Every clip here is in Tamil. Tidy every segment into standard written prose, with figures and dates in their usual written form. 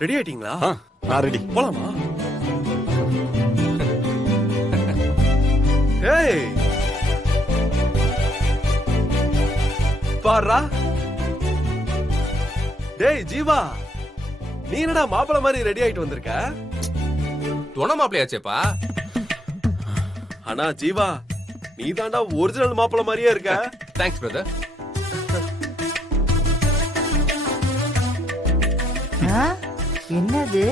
ரெடி ஆயிட்டீங்களா? நான் ரெடி. போலாமா? ஏய் பாரா. டேய் ஜீவா, நீ என்னடா மாப்பிள மாதிரி ரெடி ஆயிட்டு வந்திருக்க? துணை மாப்பிளையாச்சேப்பா. ஆனா ஜீவா, நீ தாண்டா ஒரிஜினல் மாப்பிள மாதிரியே இருக்க. Thanks brother. என்னது?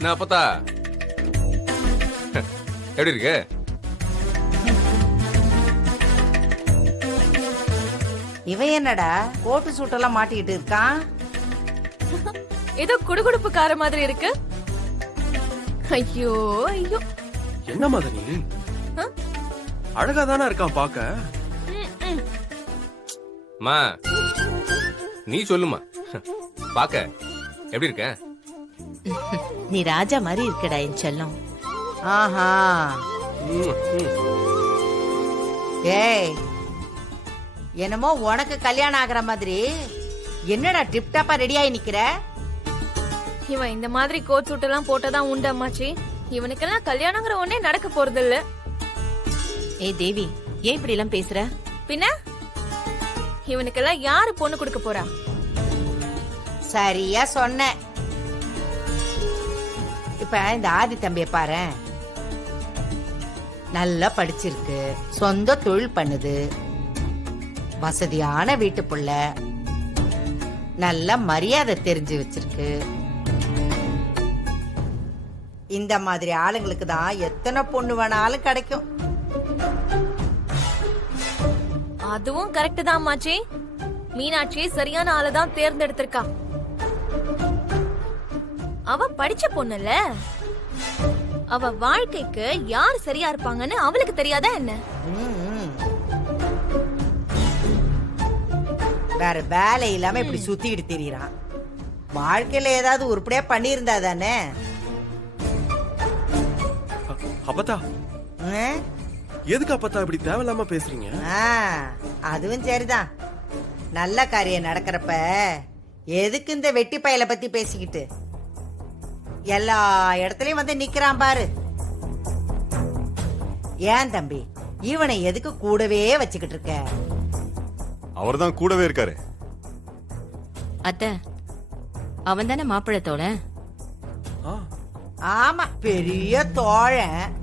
நான் அப்பத்தா எப்படி இருக்கு? இவன் என்னடா கோட்டு சூட்டெல்லாம் மாட்டிக்கிட்டு இருக்கான்? ஏதோ குடுகுடுப்புக்கார மாதிரி இருக்கு. ஐயோ ஐயோ. என்ன மதனி, அழகா தானே இருக்கான் பாக்க. மா நீ சொல்லுமா, பாக்க எப்படி இருக்க? நீ ராஜா மாதிரி இருக்கடா என் செல்லம். ஆஹா. ஏய், என்னமோ உனக்கு கல்யாணம் ஆகுற மாதிரி என்னடா டிப் டாப்பா ரெடி ஆகி நிக்கிற? இவன் இந்த மாதிரி கோட் சூட் எல்லாம் போட்டதான் உண்டு அம்மாச்சி. இவனுக்கெல்லாம் கல்யாணங்கிற ஒன்னே நடக்க போறது இல்ல. ஏய் தேவி, ஏன் இப்படி எல்லாம் பேசுற? பின்ன இவனுக்கெல்லாம் யாரு பொண்ணு கொடுக்க போறா? சரியா சொன்ன. இப்ப இந்த ஆதி தம்பிய பாரு, நல்லா படிச்சிருக்கு, சொந்த தொழில் பண்ணுது, வசதியான வீட்டு புள்ள, நல்ல மரியாதை தெரிஞ்சு வச்சிருக்கு. இந்த மாதிரி ஆளுங்களுக்கு தான் எத்தனை பொண்ணு வேணாலும் கிடைக்கும். அதுவும் கரெக்ட் தான் அம்மாச்சி. மீனாட்சி சரியான ஆளை தான் தேர்ந்தெடுத்திருக்கா. அவ படிச்ச பொண்ணுல, அவ வாழ்க்கைக்கு யார் சரியா இருப்பாங்கன்னு அவளுக்கு தெரியாதா என்ன? வேற வேலை இல்லாம இப்படி சுத்திக்கிட்டு திரியறான். வாழ்க்கையில ஏதாவது உருப்படியா பண்ணியிருந்தா தானே. அப்பத்தா, எதுக்கு அப்பத்தா இப்படி தேவையில்லாம பேசுறீங்க? அதுவும் சரிதான். நல்ல காரியம் நடக்கிறப்ப எதுக்கு இந்த வெட்டி பயலை பத்தி பேசிக்கிட்டு? எல்லா இடத்துலயும் வந்து நிக்கிறான் பாரு. ஏன் தம்பி, இவனை எதுக்கு கூடவே வச்சுக்கிட்டு இருக்க? அவர்தான் கூடவே இருக்காரு. அத்தை, அவன் தானே மாப்பிள்ளத்தோட. ஆமா, பெரிய தோழன்.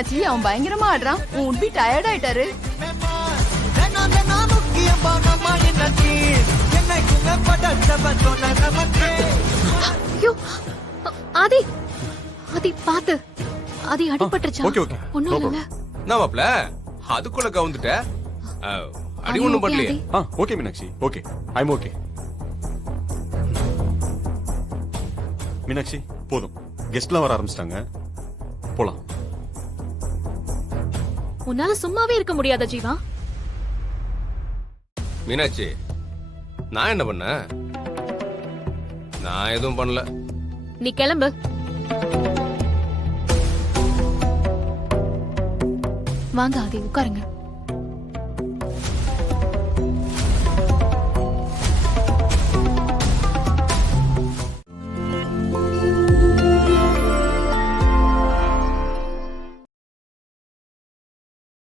மீனாட்சி அவன் பயங்கரமா ஆடுறான் உன் உட்பி டயர்ட் ஆயிட்டாரு ஐயோ ஆதி ஆதி பாத்து ஆதி அடிபட்டுருச்சா ஓகே ஓகே ஒண்ணும் நோ இல்லைல்ல ப்ராப்ளம் என்ன மாப்ள அதுக்குள்ள கவுந்துட்ட அடி ஒண்ணும் பண்ணலையே okay Meenakshi okay I'm okay Meenakshi போதும் கெஸ்ட்லாம் வர ஆரம்பிச்சிட்டாங்க போலாம் உன்னால சும்மாவே இருக்க முடியாத ஜீவா மீனாட்சி நான் என்ன பண்ண நான் எதுவும் பண்ணல நீ கிளம்பு வாங்க ஆதி உட்காருங்க